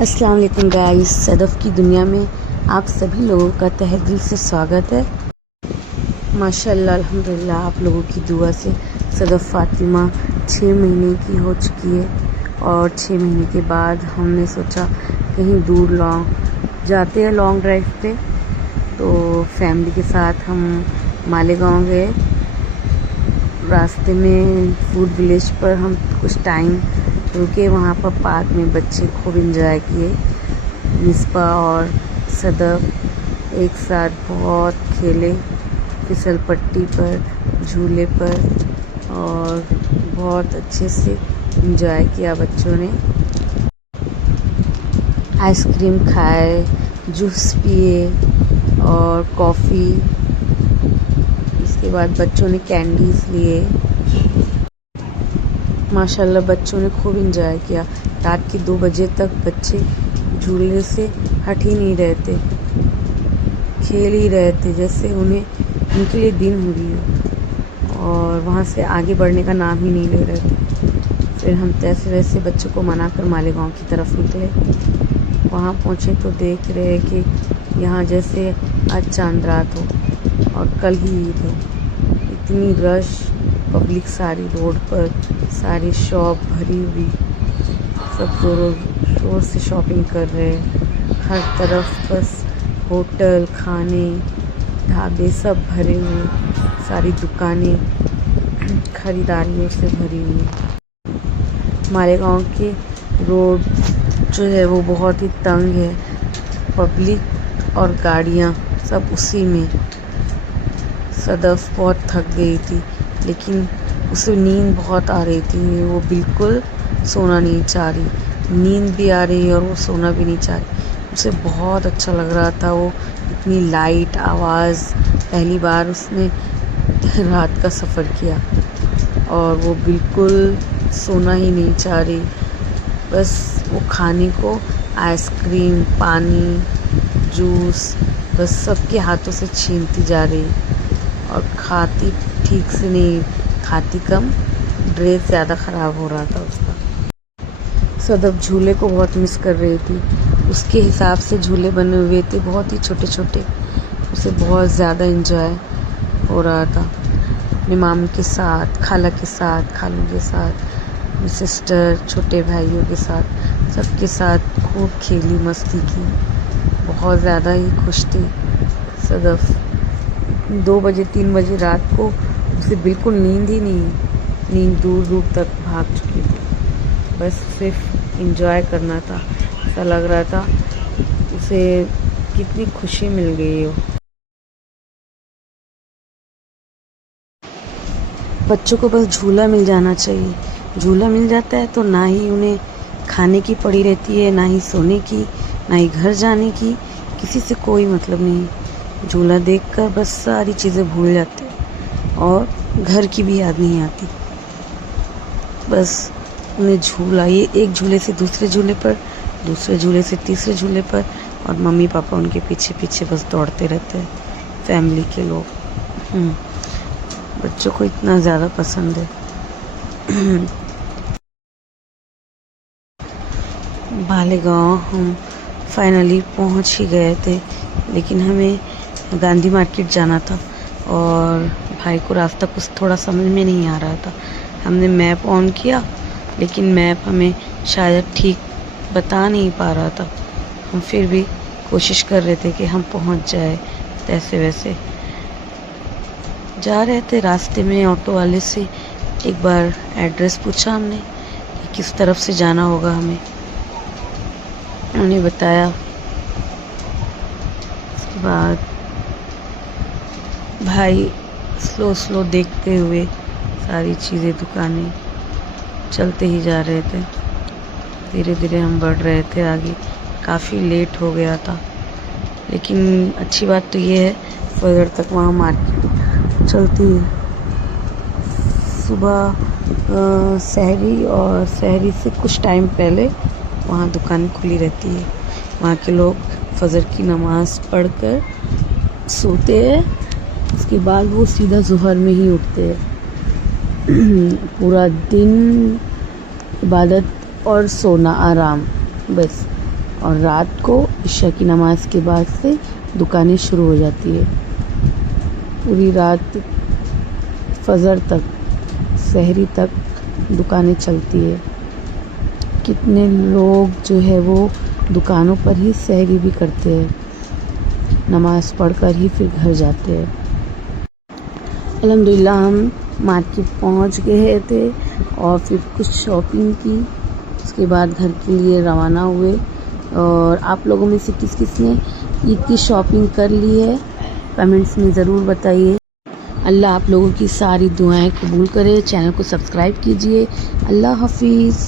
अस्सलाम वालेकुम गाइस, सदफ़ की दुनिया में आप सभी लोगों का तहे दिल से स्वागत है। माशाल्लाह अल्हम्दुलिल्लाह आप लोगों की दुआ से सदफ़ फ़ातिमा 6 महीने की हो चुकी है और 6 महीने के बाद हमने सोचा कहीं दूर जाते हैं लॉन्ग ड्राइव पे। तो फैमिली के साथ हम मालेगांव गए। रास्ते में फूड विलेज पर हम कुछ टाइम रुके। वहाँ पर पार्क में बच्चे खूब एंजॉय किए। मिसबा और सदफ़ एक साथ बहुत खेले फिसल पट्टी पर, झूले पर, और बहुत अच्छे से एंजॉय किया बच्चों ने। आइसक्रीम खाए, जूस पिए और कॉफ़ी। इसके बाद बच्चों ने कैंडीज़ लिए। माशाल्लाह बच्चों ने खूब एंजॉय किया। रात के 2 बजे तक बच्चे झूले से हट ही नहीं रहे थे, खेल ही रहे थे जैसे उनके लिए दिन हो गई हो, और वहाँ से आगे बढ़ने का नाम ही नहीं ले रहे थे। फिर हम तैसे वैसे बच्चों को मनाकर मालेगांव की तरफ निकले। वहाँ पहुँचे तो देख रहे कि यहाँ जैसे आज चांद रात हो और कल ही ईद हो। इतनी रश, पब्लिक सारी रोड पर, सारी शॉप भरी हुई, सब ज़ोरों शोर से शॉपिंग कर रहे हैं। हर तरफ बस होटल, खाने, ढाबे सब भरे हुए, सारी दुकानें खरीदारियों से भरी हुई। मालेगांव के रोड जो है वो बहुत ही तंग है। पब्लिक और गाड़ियाँ सब उसी में। सदफ़ बहुत थक गई थी, लेकिन उसे नींद बहुत आ रही थी। वो बिल्कुल सोना नहीं चाह रही, नींद भी आ रही और वो सोना भी नहीं चाह रही। उसे बहुत अच्छा लग रहा था। वो इतनी लाइट आवाज़, पहली बार उसने रात का सफ़र किया और वो बिल्कुल सोना ही नहीं चाह रही। बस वो खाने को आइसक्रीम, पानी, जूस बस सबके हाथों से छीनती जा रही और खाती ठीक से नहीं, खाती कम, ड्रेस ज़्यादा ख़राब हो रहा था उसका। सदफ़ झूले को बहुत मिस कर रही थी। उसके हिसाब से झूले बने हुए थे, बहुत ही छोटे छोटे। उसे बहुत ज़्यादा एंजॉय हो रहा था अपने मामू के साथ, खाला के साथ, खालू के साथ, सिस्टर, छोटे भाइयों के साथ, सबके साथ खूब खेली, मस्ती की। बहुत ज़्यादा ही खुश थी सदफ़। 2 बजे 3 बजे रात को उसे बिल्कुल नींद ही नहीं, नींद दूर दूर तक भाग चुकी थी। बस सिर्फ एंजॉय करना था। ऐसा लग रहा था उसे कितनी खुशी मिल गई हो। बच्चों को बस झूला मिल जाना चाहिए। झूला मिल जाता है तो ना ही उन्हें खाने की पड़ी रहती है, ना ही सोने की, ना ही घर जाने की, किसी से कोई मतलब नहीं। झूला देखकर बस सारी चीज़ें भूल जाते हैं और घर की भी याद नहीं आती। बस उन्हें झूला, ये एक झूले से दूसरे झूले पर, दूसरे झूले से तीसरे झूले पर, और मम्मी पापा उनके पीछे पीछे बस दौड़ते रहते हैं, फैमिली के लोग। बच्चों को इतना ज़्यादा पसंद है। मालेगांव हम फाइनली पहुंच ही गए थे, लेकिन हमें गांधी मार्केट जाना था और भाई को रास्ता कुछ थोड़ा समझ में नहीं आ रहा था। हमने मैप ऑन किया, लेकिन मैप हमें शायद ठीक बता नहीं पा रहा था। हम फिर भी कोशिश कर रहे थे कि हम पहुंच जाए तैसे वैसे। जा रहे थे, रास्ते में ऑटो वाले से एक बार एड्रेस पूछा हमने कि किस तरफ से जाना होगा हमें। उन्हें बताया। उसके बाद भाई स्लो स्लो देखते हुए सारी चीज़ें, दुकानें, चलते ही जा रहे थे। धीरे धीरे हम बढ़ रहे थे आगे। काफ़ी लेट हो गया था, लेकिन अच्छी बात तो ये है फजर तक वहाँ मार्केट चलती है। सुबह सहरी और सहरी से कुछ टाइम पहले वहाँ दुकान खुली रहती है। वहाँ के लोग फजर की नमाज़ पढ़कर सोते हैं, उसके बाद वो सीधा ज़ुहर में ही उठते हैं। पूरा दिन इबादत और सोना, आराम, बस। और रात को इशा की नमाज के बाद से दुकानें शुरू हो जाती है। पूरी रात फजर तक, सहरी तक दुकानें चलती है। कितने लोग जो है वो दुकानों पर ही सहरी भी करते हैं, नमाज़ पढ़कर ही फिर घर जाते हैं। अल्हम्दुलिल्लाह हम मार्केट पहुंच गए थे और फिर कुछ शॉपिंग की, उसके बाद घर के लिए रवाना हुए। और आप लोगों में से किस किस ने ईद की शॉपिंग कर ली है, कमेंट्स में ज़रूर बताइए। अल्लाह आप लोगों की सारी दुआएं कबूल करे। चैनल को सब्सक्राइब कीजिए। अल्लाह हाफिज़।